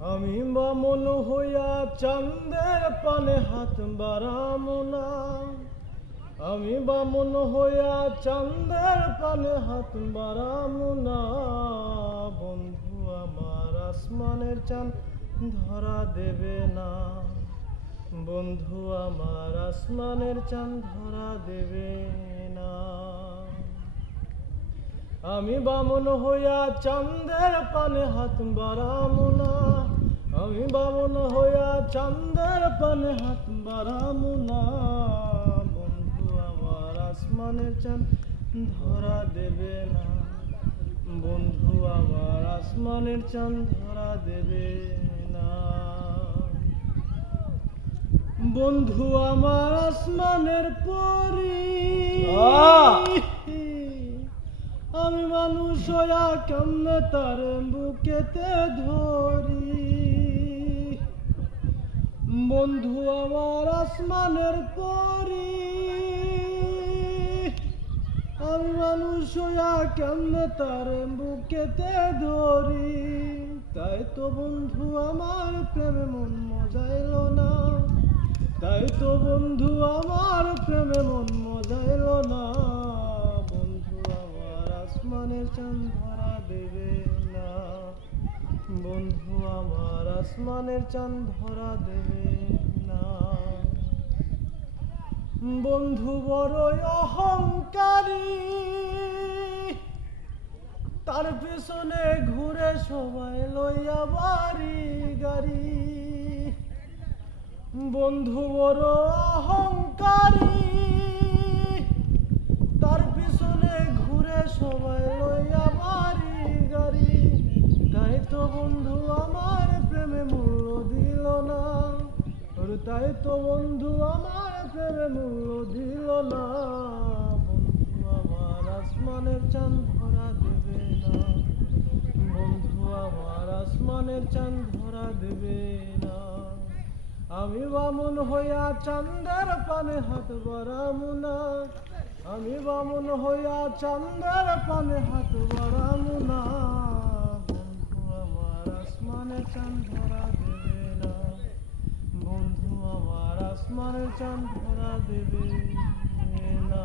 আমি বামন হইয়া চাঁদের পানে হাত বাড়ামো না। আমি বামন হইয়া চাঁদের পানে হাত বাড়ামো না। বন্ধু আমার আসমানের চাঁদ ধরা দেবে না। বন্ধু আমার আসমানের চাঁদ ধরা দেবে না। আমি বামন হইয়া চাঁদের পানে হাত বাড়ামো না। আমি বামন হইয়া চাঁদের পানে হাত বাড়ামো না। বন্ধু আমার আসমানের চাঁদ ধরা দেবে না। বন্ধু আমার আসমানের চাঁদ ধরা দেবে না। বন্ধু আমার আসমানের পরি, আমি মানুষ হইয়া কেমনে তার বুকেতে ধরি। বন্ধু আমার আসমানের পরি, আমি মানুষ হইয়া কেমনে তার বুকেতে ধরি। তাই তো বন্ধু আমার প্রেমে মন মজাইল না। তাই তো বন্ধু আমার প্রেমে মন মজাইল না। বন্ধু আমার আসমানের চাঁদ ধরা দেবে না। বন্ধু আমার আসমানের চাঁদ ধরা দেবে না। বন্ধু বড়ই অহংকারী, তার পেছনে ঘুরে সবাই লইয়া বাড়ি গাড়ি। বন্ধু বড় অহংকারী, তার পিছনে ঘুরে সবাই লইয়া বাড়ি গাড়ি। তাই তো বন্ধু আমার প্রেমে মূল্য দিল না। তাই তো বন্ধু আমার প্রেমে মূল্য দিল না। বন্ধু আমার আসমানের চাঁদ ধরা দেবে না। বন্ধু আমার আসমানের চাঁদ ধরা দেবে না। আমি বামন হইয়া চাঁদের পানে হাত বাড়ামো না। আমি বামন হইয়া চাঁদের পানে হাত বাড়ামো না। বন্ধু আমার আসমানের চাঁদ ধরা দেবে না। বন্ধু আমার আসমানের চাঁদ ধরা দেবে না।